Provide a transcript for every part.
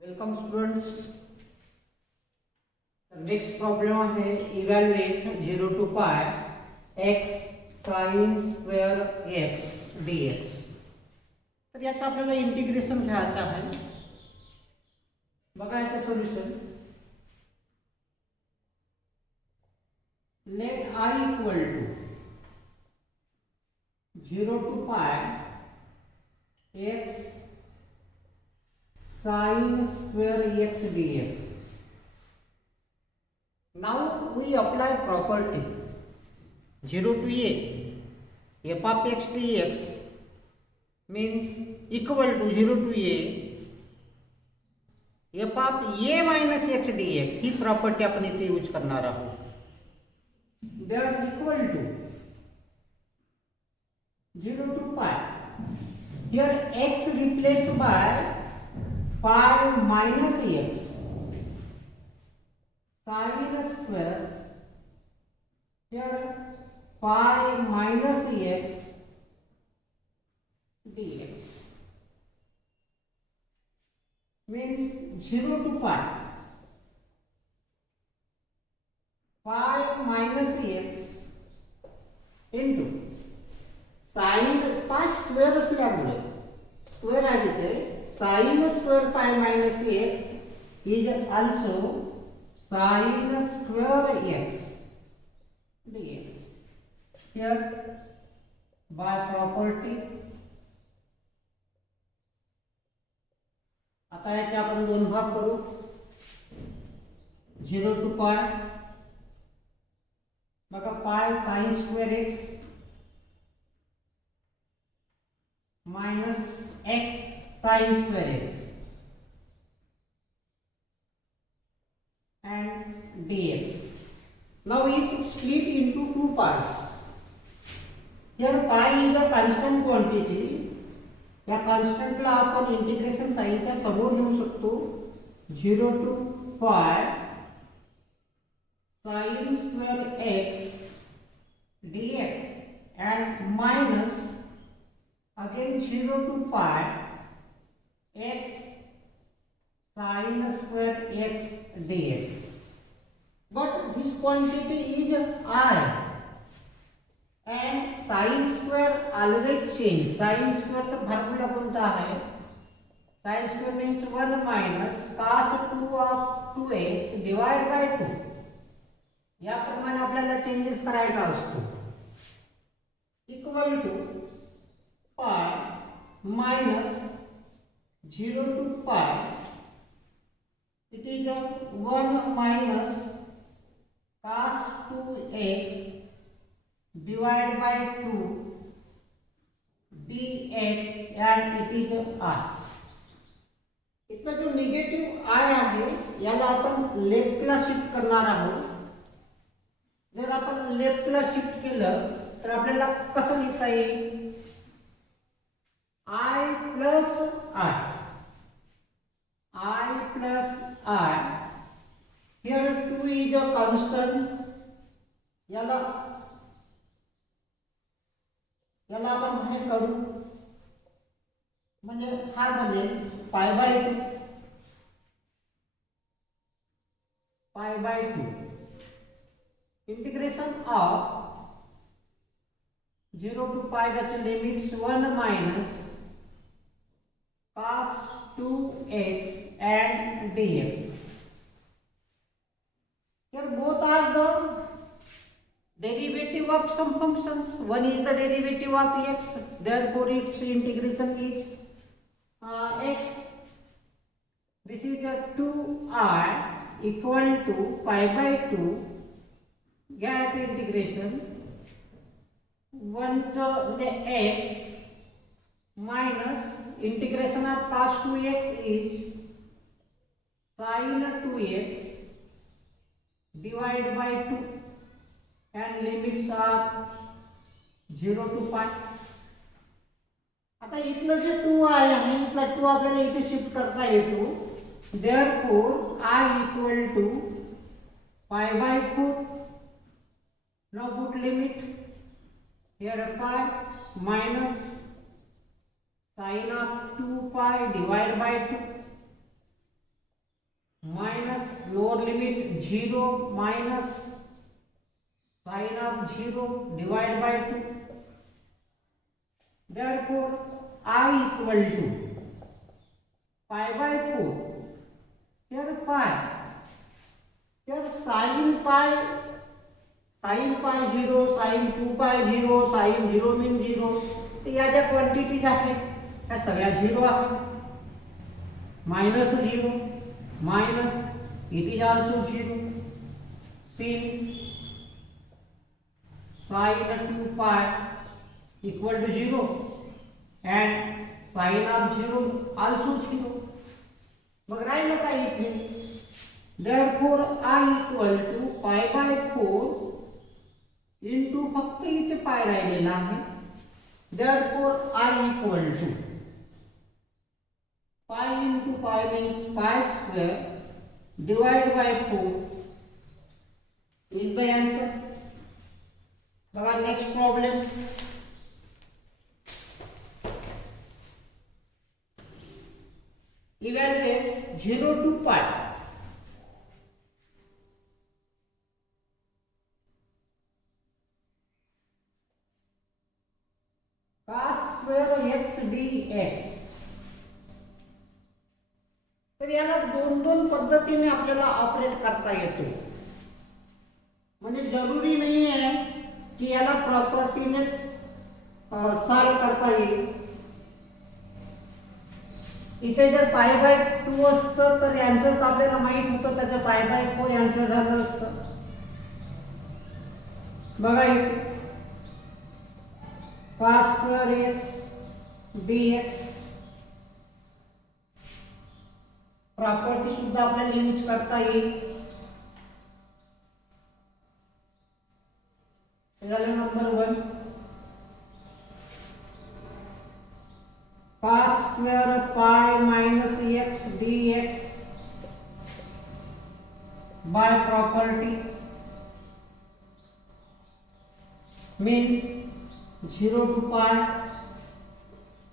Welcome students. Next problem है इवैल्यूएट 0 to pi x sin square x dx. तर याचं आपल्याला इंटिग्रेशन घ्यायचं आहे. बघा याचं solution. Let I equal to 0 to pi x sin square x dx. Now we apply property 0 to a f of x dx means equal to 0 to a f of a minus x dx. ही प्रॉपर्टी आपण इथे यूज करणार आहोत. They are equal to 0 to pi. Here x replaced by pi minus x sin square. Here pi minus x dx means 0 to pi minus x into sin pi square असल्यामुळे स्क्वेअर आहे तिथे sin square pi minus x is also sin square x dx. Here by property आता याचे आपण दोन भाग करू. 0 to pi बघा pi sin square x minus x sin square x and dx. Now we split into two parts. Here pi is a constant quantity. या कॉन्स्टंटला आपण इंटिग्रेशन साइनच्या समोर घेऊ शकतो. 0 to pi sin square x dx and minus again 0 to pi x sin square x dx. But this quantity is I and sin square always change. Sin square चा फॉर्म्युला कोणता आहे? sin square means 1 minus cos 2 of 2x divided by 2. या प्रमाणे आपल्याला changes करायचा असतो. Equal to pi minus 0 to pi. It is 1 minus cos 2x divided by 2 dx and it is r. इथला जो निगेटिव्ह i आहे याला आपण लेफ्टला शिफ्ट करणार आहोत. जर आपण लेफ्टला शिफ्ट केलं तर आपल्याला कसं लिहिता येईल? i plus i plus i. Here 2 is a constant. याला आपण बाहेर काढू म्हणजे हा बनेल pi by 2 integration of 0 to pi त्याचे लिमिट्स 1 minus cos 2x and dx. Here both are the derivative of some functions. One is the derivative of x, therefore its integration is x. This is a 2i equal to pi by 2. Get integration 1 to the x minus integration of cos 2x is sin 2x divided by 2 and limits are 0 to pi. आता इथलं जे 2 आहे इथला 2 आपल्याला इथे शिफ्ट करता येतो. therefore I equal to pi by 4. now put limit here pi minus sin of 2 pi divided by 2 minus lower limit 0 minus sin of 0 divided by 2. Therefore I equal to pi by 4. Here pi. Here sin pi 0, sin 2 pi 0, sin 0 means 0. तर या ज्या क्वांटिटीज आहेत त्या सगळ्या 0 आहेत. minus 0 minus it is also 0 since sin 2 pi equal to 0 and sin of 0 also 0. मग राहिलं काय इथे? therefore I equal to pi by 4 into फक्त इथे pi राहिलेला आहे. therefore I equal to pi into pi means pi square divided by 4 is the answer. बघा next problem. Evaluate 0 to pi. Cos square x dx. तर याला दोन दोन पद्धतीने आपल्याला ऑपरेट करता येतो. म्हणजे जरुरी नाही आहे की याला प्रॉपर्टीनेच सॉल्व करता येईल. इथे जर पाय बाय 2 असतं तर आन्सर आपल्याला माहित होतं, त्याचं पाय बाय 4 आन्सर झालं असतं. बघा इथे cos square x dx property सुद्धा आपल्याला यूज करता येईल. झालं नंबर 1. cos square pi minus x dx by property means 0 to pi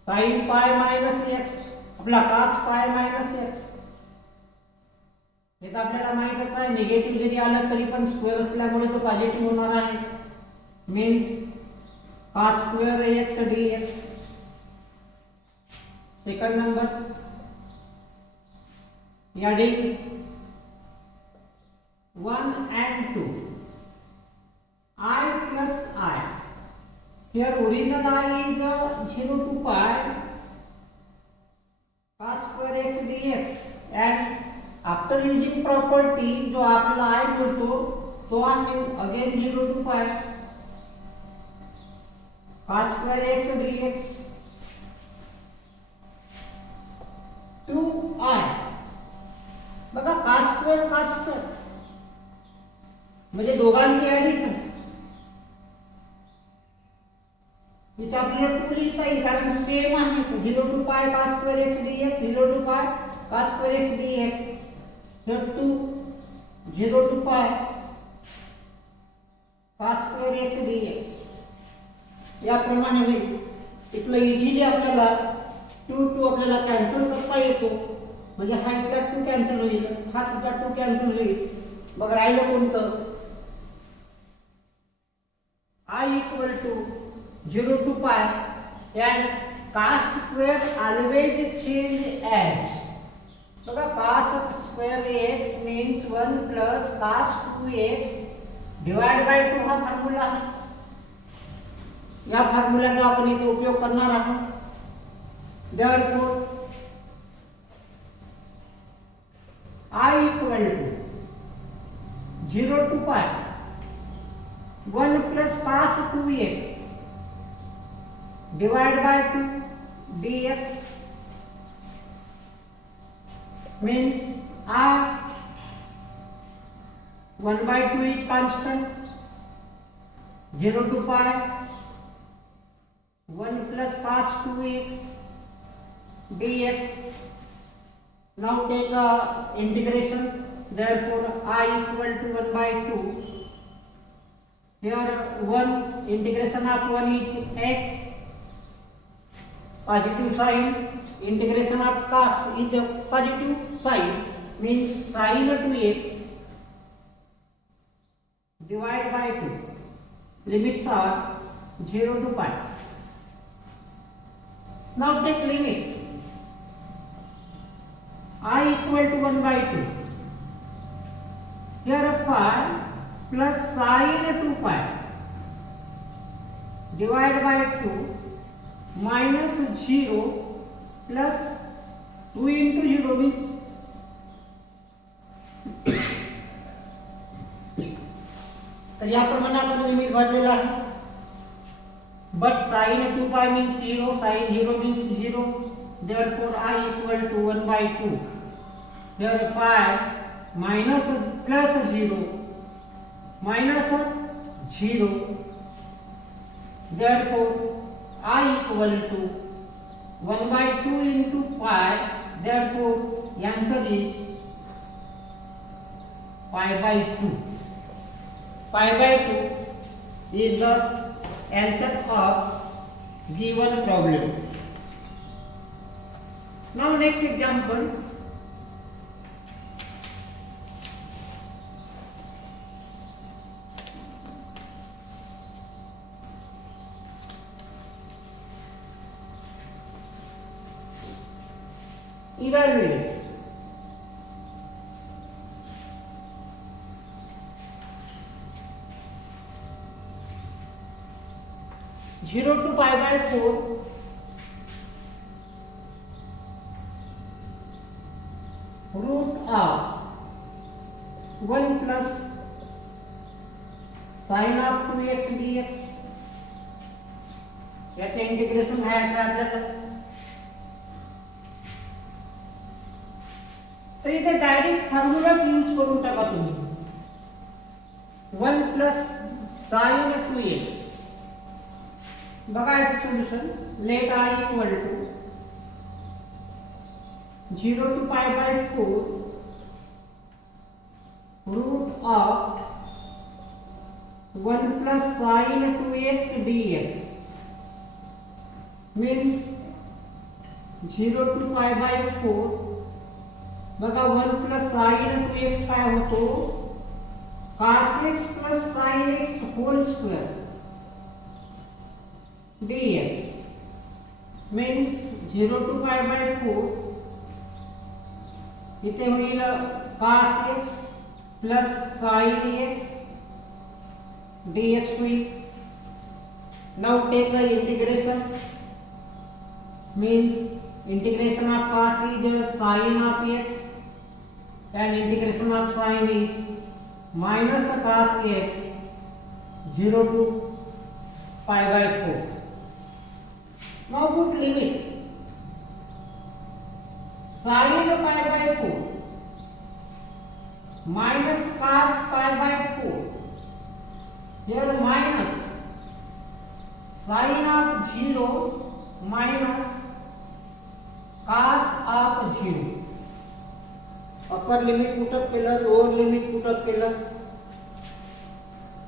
sin pi minus x आपला cos pi minus x. हे तर आपल्याला माहितच आहे, निगेटिव्ह जरी आलं तरी पण स्क्वेअर असल्यामुळे तो पॉझिटिव्ह होणार आहे. Means cos square x dx. Second number adding 1 and 2 I plus I. Here original I is 0 to pi cos square x dx and after using property जो आपल्याला I मिळतो तो आहे again 0 to pi cos square x dx 2i. बघा cos square म्हणजे दोघांची ऍडिशन. इथे आपल्याला 2 लिहिता येईल कारण सेम आहे. 0 to pi cos square x dx 0 to pi cos square x dx. here 2 0 to pi cos square x dx याप्रमाणे होईल. इथलं इझिली आपल्याला 2 2 आपल्याला कॅन्सल करता येतो. म्हणजे हा इथला 2 कॅन्सल होईल, हा सुद्धा 2 कॅन्सल होईल. मग राहिलं कोणतं? I equal to 0 to pi and cos square always change as. बघा cos square x means 1 plus cos 2x divided by 2 हा फॉर्म्युला आहे. या फॉर्म्युल्याचा आपण इथे उपयोग करणार आहोत. therefore I equal to 0 to pi 1 plus cos 2x divided by 2 dx means I 1 by 2 is constant. 0 to pi 1 plus cos 2x dx. Now take integration. Therefore I equal to 1 by 2. Here 1 integration of 1 is x positive sign. Integration of cos is a positive sign. means sin 2x divided by 2. Limits are 0 to pi. Now take limit I equal to 1 by 2. Here pi plus sin 2 pi divided by 2 minus 0 plus 2 into 0 means तर याप्रमाणे आपण लिमिट भरलेला आहे. But sin 2 pi means 0, sin 0 means 0. Therefore I equal to 1 by 2. Here pi minus plus 0 minus 0. Therefore I equal to 1 by 2 into pi. Therefore answer is pi by 2. Pi by 2 is the answer of given problem. Now next example. Evaluate. Zero to pi by 4 root of 1 plus sin of 2x dx. याचे इंटिग्रेशन आहे आपल्याला. तर इथे direct formula use करून टाका तुम्ही. 1 plus sin 2x. बघा याचं solution. Let r equal to 0 to pi by 4 root of 1 plus sin 2x dx means 0 to pi by 4. बघा 1 plus sin 2x काय होतो cos x plus sin x whole square dx means 0 to pi by 4. इथे होईल cos x plus sin x dx होईल. Now take the integration means integration of cos is sin of x and integration of sin is minus cos x 0 to pi by 4. Now put limit sin pi by 4 minus cos pi by 4. Here minus sin of 0 minus cos of 0. Upper limit put up केलं, lower limit put up केलं.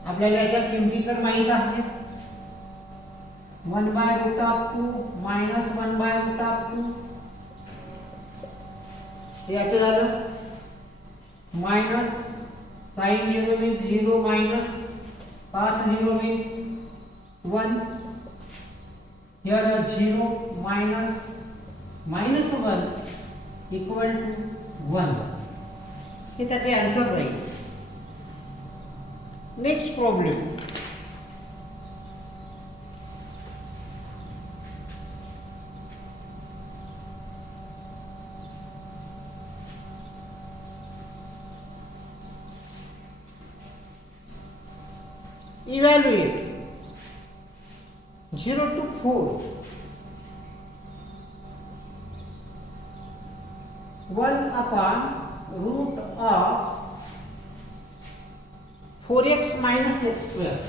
आपल्याला याच्या किमती तर माहित आहे. 1 by root of 2 minus 1 by root of 2. याचे झालं minus sin 0 means 0 minus cos 0 means 1. Here 0 minus minus 1 equal to 1. हे त्याचे आन्सर राहील. Next problem. Evaluate 0 to 4 1 upon root of 4x minus x square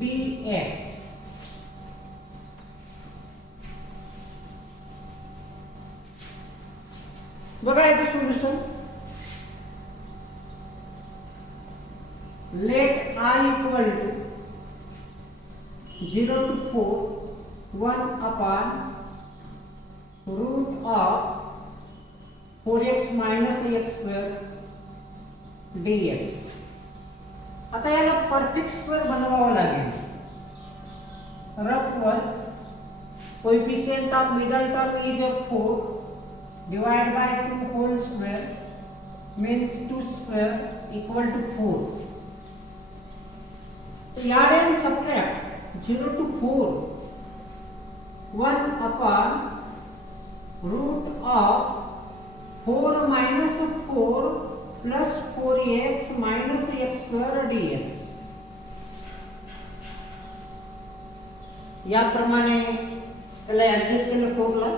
dx. बघा याचं solution. Let I equal to 0 to 4 1 upon root of 4x minus x square dx. आता याला perfect square बनवावं लागेल. Rough work. Coefficient of middle term is 4 divided by 2 whole square means 2 square equal to 4. So add and subtract 0 to 4 1 upon root of 4 minus 4 plus 4x minus x square dx. याप्रमाणे त्याला ऍडजस्ट केलं 4 ला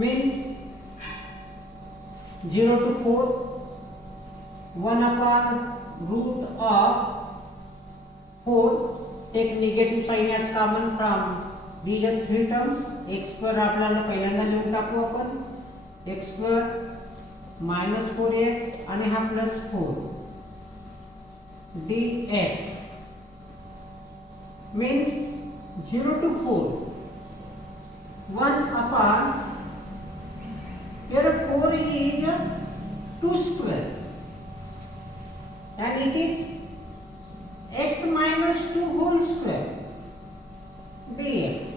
means 0 to 4 1 upon root of 4. take negative sign as common from these are three terms. x square आपल्याला पहिल्यांदा लिहून टाकू आपण x square minus 4x आणि हा plus 4 dx means 0 to 4 1 upon here 4 is 2 square and it is x minus 2 whole square dx.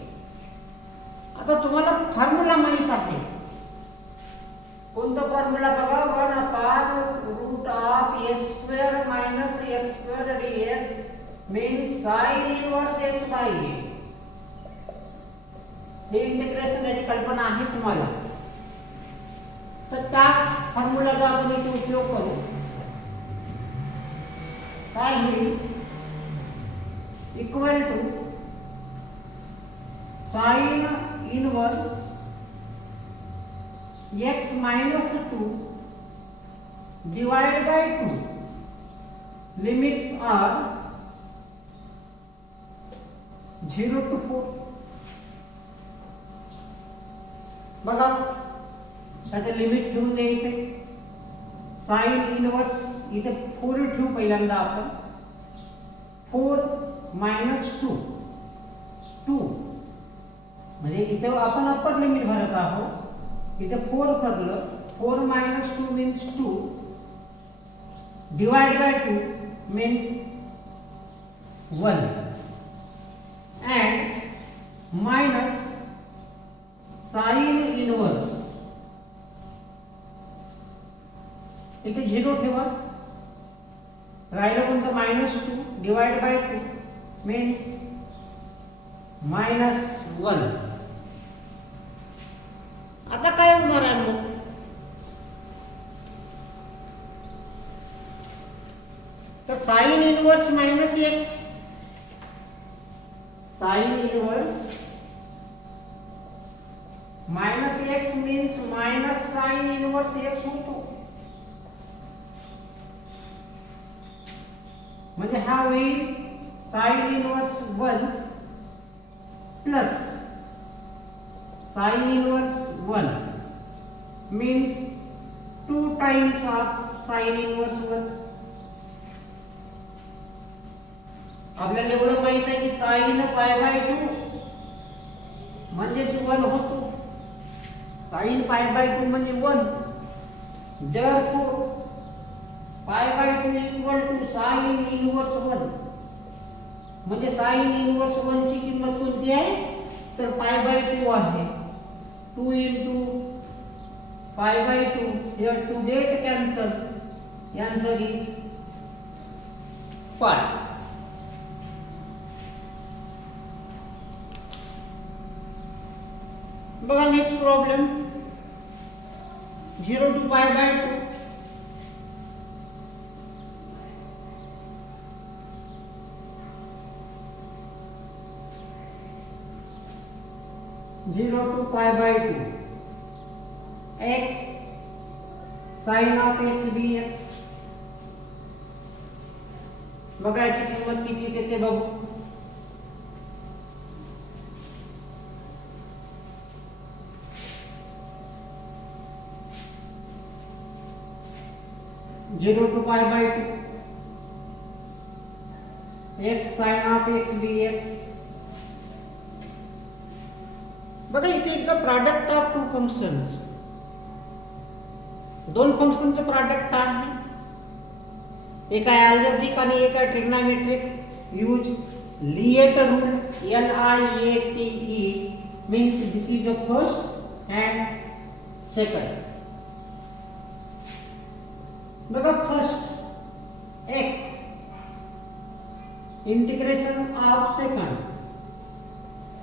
आता तुम्हाला फॉर्म्युला माहित आहे. कोणता फॉर्म्युला बघा 1 upon root of s square minus x square dx means sin inverse x by a. हे integration याची कल्पना आहे तुम्हाला. तर त्या फॉर्म्युलाचा आपण इथे उपयोग करू. काय होईल equal to sine inverse x minus 2 divided by 2. limits are 0 to 4. बघा त्याचे लिमिट घेऊन द्यायचे. साइन इनवर्स इथे 4 ठेवू पहिल्यांदा आपण. 4 minus 2 म्हणजे इथे आपण अप्पर लिमिट भरत आहोत. इथे 4 भरलं. 4 minus 2 means 2 divided by 2 means 1 and minus sin inverse इथे 0 ठेवा. राहिलं कोणतं -2 divided by 2 means -1. आता काय होणार आहे मग तर sin inverse -x sin inverse -x means minus sin inverse x होतो. म्हणजे हा होईल sin inverse 1 plus sin inverse 1 means 2 times of sin inverse 1. आपल्याला एवढं माहित आहे की sin π/2 म्हणजे 1 होतो. sin π/2 म्हणजे 1. therefore π/2 equal to sin inverse 1. म्हणजे sin inverse 1 ची किंमत कोणती आहे तर π/2 आहे. 2 into π/2. here to get cancel. answer is pi. बघा नेक्स्ट प्रॉब्लेम 0 to π/2. 0 to π/2 x sin of x dx. बघा याची किंमत किती येते ते बघू. 0 to π/2 x sin of x dx बघा इथे एकदा प्रॉडक्ट ऑफ टू फंक्शन्स, दोन फंक्शनचं प्रॉडक्ट आहे, एक आहे अल्जेब्रिक आणि एक आहे trigonometric. Use LIATE rule, LIATE, means this is the first and second. बघा first x integration of second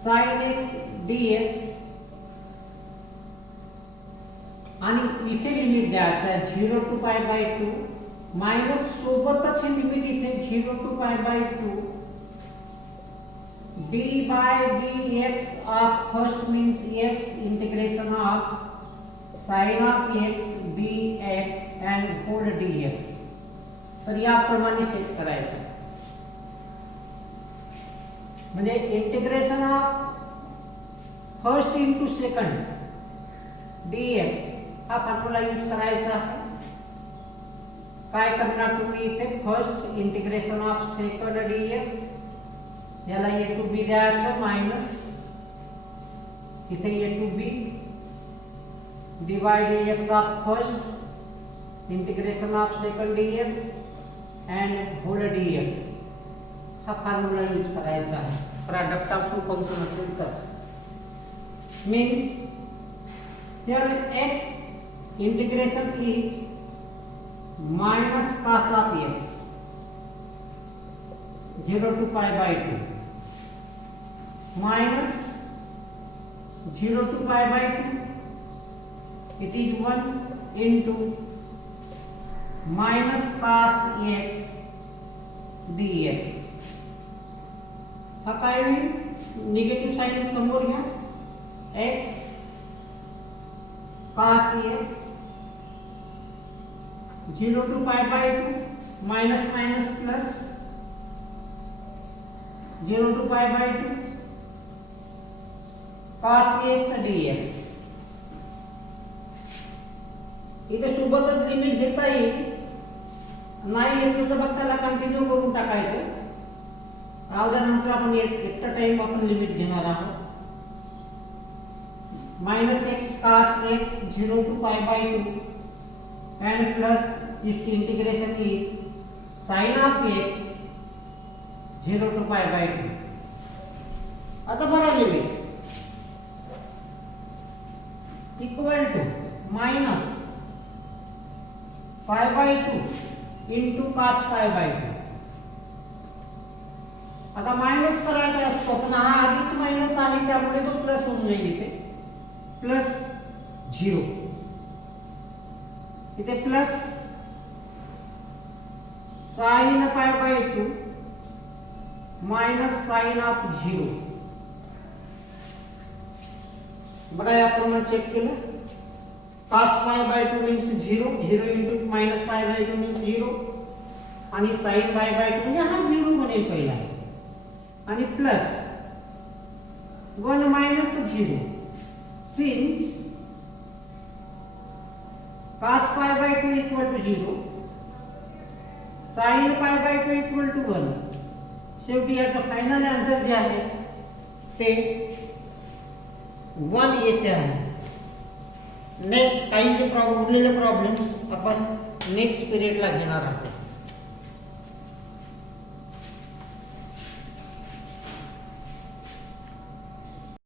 sin x dx आणि इथे लिमिट द्यायचं आहे 0 to pi by 2 मायनस सोबतच हे लिमिट इथे 0 to pi by 2 d by dx of first means x integration of sin of x dx and whole dx. तर याप्रमाणे सेट करायचं म्हणजे integration of first into second dx हा फॉर्म्युला यूज करायचा आहे. काय करणार तुम्ही इथे first integration of second dx, याला a to b द्यायचं मायनस इथे a to b dy dx of first integration of second dx and whole dx हा फॉर्म्युला यूज करायचा आहे. प्रॉडक्ट ऑफ टू फंक्शन असेल तर means here x integration is minus cos of x 0 to pi by 2 minus 0 to pi by 2 it is 1 into minus cos x dx. हा काय होईल negative sign समोर घ्या x cos x 0 to pi by 2 minus minus plus 0 to pi by 2 cos x dx. इथे सोबतच लिमिट घेता येईल, नाही येईल तर बघ त्याला कंटिन्यू करून टाकायचं. नंतर आपण एकटा टाइम आपण लिमिट घेणार आहोत. minus x cos x 0 to pi by 2 and plus its integration is sin of x 0 to pi by 2. आता बघा limit equal to minus pi by 2 into cos pi by 2. आता मायनस करायचा असतो पण हा आधीच मायनस आहे त्यामुळे तो प्लस होऊन जाईल इथे प्लस 0 इथे plus sin pi by 2 minus sin of 0. बघा याप्रमाणे चेक केलं cos pi by 2 means 0 0 into minus pi by 2 means 0 आणि sin pi by 2 म्हणजे हा 0 बनेल पहिला आणि प्लस 1 minus 0 since cos pi by 2 equal to 0 sin pi by 2 equal to 1. शेवटी याचा फायनल आन्सर जे आहे ते 1 येते आहे. नेक्स्ट काही जे उरलेले प्रॉब्लेम्स आपण नेक्स्ट पिरियडला घेणार आहोत.